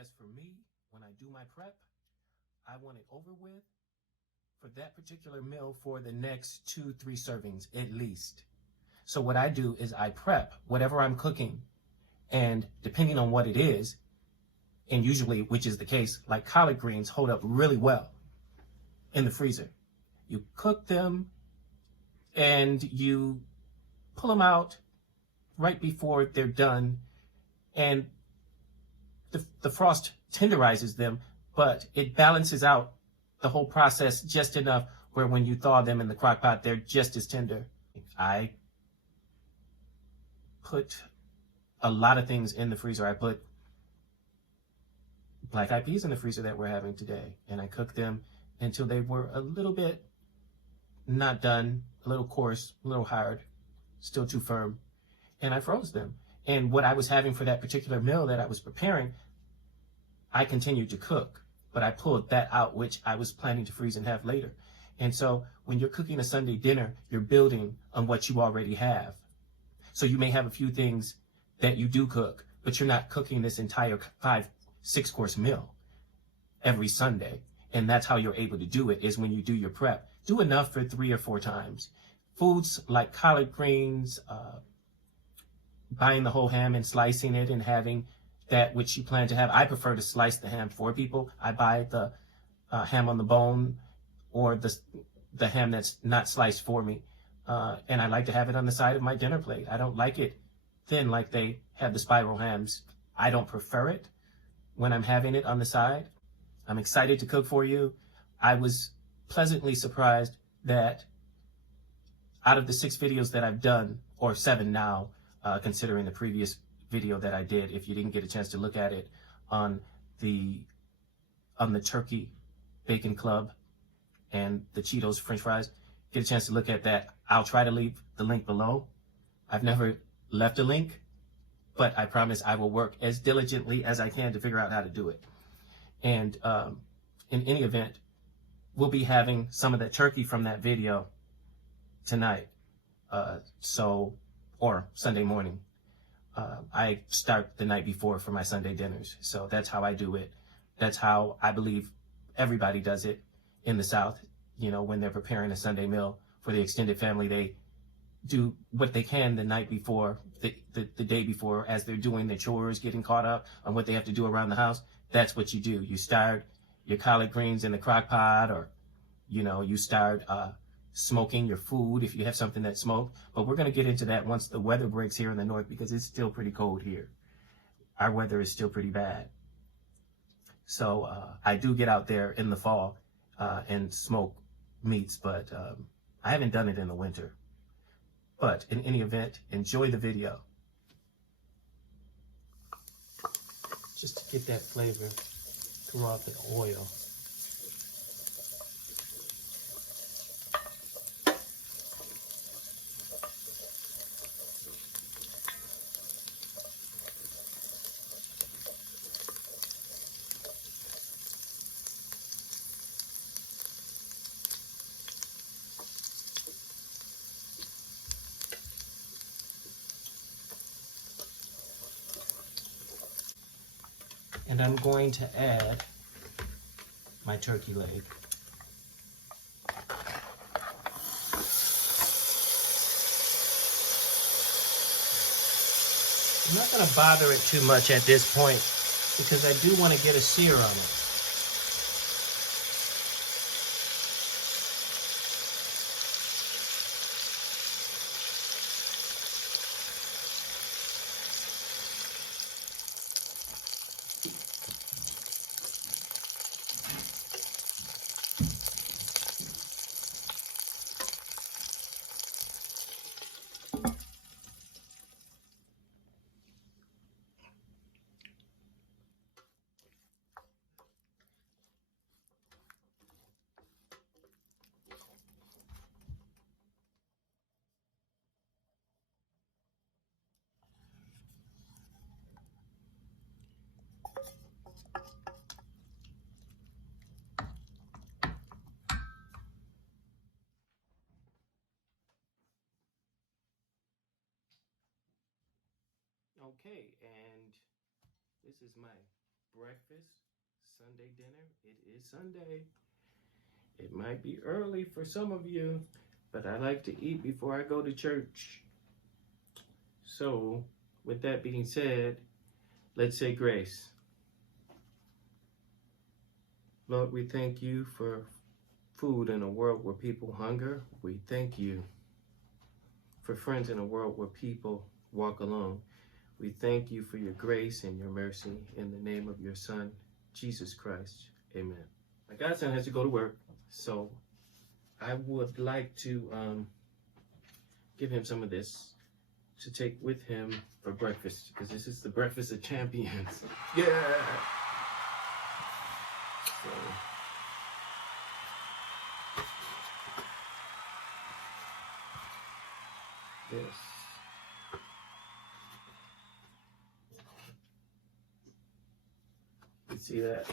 As for me, when I do my prep, I want it over with for that particular meal for the next 2-3 servings at least. So what I do is I prep whatever I'm cooking, and depending on what it is, and usually, which is the case, like collard greens hold up really well in the freezer. You cook them and you pull them out right before they're done, and the frost tenderizes them, but it balances out the whole process just enough where when you thaw them in the crock pot, they're just as tender. I put a lot of things in the freezer. I put black eyed peas in the freezer that we're having today, and I cooked them until they were a little bit not done, a little coarse, a little hard, still too firm, and I froze them. And what I was having for that particular meal that I was preparing, I continued to cook, but I pulled that out, which I was planning to freeze and have later. And so when you're cooking a Sunday dinner, you're building on what you already have. So you may have a few things that you do cook, but you're not cooking this entire 5-6 course meal every Sunday. And that's how you're able to do it, is when you do your prep. Do enough for 3 or 4 times. Foods like collard greens, buying the whole ham and slicing it and having that which you plan to have. I prefer to slice the ham for people. I buy the ham on the bone, or the ham that's not sliced for me. And I like to have it on the side of my dinner plate. I don't like it thin like they have the spiral hams. I don't prefer it when I'm having it on the side. I'm excited to cook for you. I was pleasantly surprised that out of the 6 videos that I've done, or 7 now, considering the previous video that I did, if you didn't get a chance to look at it, on the turkey bacon club and the Cheetos French fries, get a chance to look at that. I'll try to leave the link below. I've never left a link, but I promise I will work as diligently as I can to figure out how to do it. And in any event, we'll be having some of that turkey from that video tonight, or Sunday morning. I start the night before for my Sunday dinners, so that's how I do it. That's how I believe everybody does it in the South. You know, when they're preparing a Sunday meal for the extended family, they do what they can the night before, the day before, as they're doing their chores, getting caught up on what they have to do around the house. That's what you do. You start your collard greens in the crock pot, or, you know, you start smoking your food if you have something that's smoked. But we're going to get into that once the weather breaks here in the north, because it's still pretty cold here. Our weather is still pretty bad. So I do get out there in the fall and smoke meats, but I haven't done it in the winter. But in any event, enjoy the video. Just to get that flavor throughout the oil. And I'm going to add my turkey leg. I'm not going to bother it too much at this point, because I do want to get a sear on it. Okay, and this is my breakfast, Sunday dinner. It is Sunday. It might be early for some of you, but I like to eat before I go to church. So, with that being said, let's say grace. Lord, we thank you for food in a world where people hunger. We thank you for friends in a world where people walk alone. We thank you for your grace and your mercy in the name of your Son, Jesus Christ. Amen. My godson has to go to work, so I would like to give him some of this to take with him for breakfast, because this is the breakfast of champions. Yeah! So, yes. You see that?